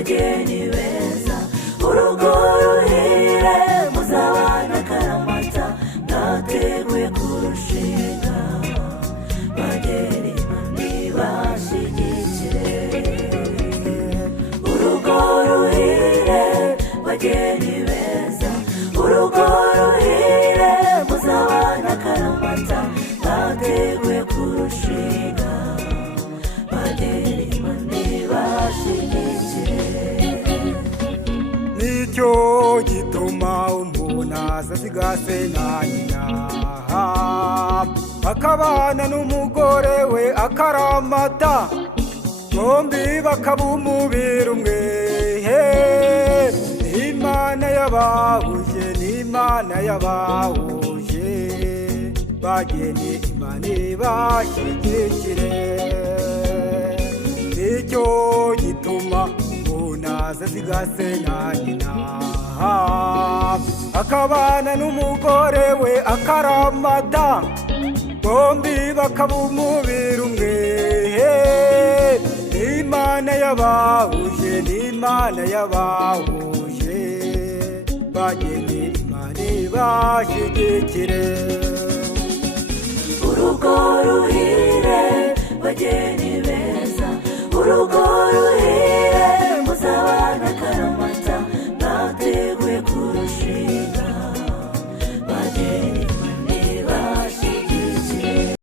bageni beza, urugo ruhire muzabana akaramata, mwateguye kurushinga, bageni nibashigikire. Urugo ruhire bageni beza, urugo ruhire muzabana akaramata, mwateguye kurushinga, bageni nibashigikire. Nicyo gituma umuntu asiga se na nyina, akabana n'umugore we akaramata, bombi bakaba umubiri umwe. Imana yabahuje n'Imana yabahuje, bageni Imana ibashyigikire. Nicyo gituma umuntu asiga se na nyina, akabana n'umugore we akaramata, bombi bakaba umubiri umwe. Imana yabahuje n'Imana yabahuje, bageni Imana ibashyigikire. Urugo ruhire bageni beza, urugo ruhire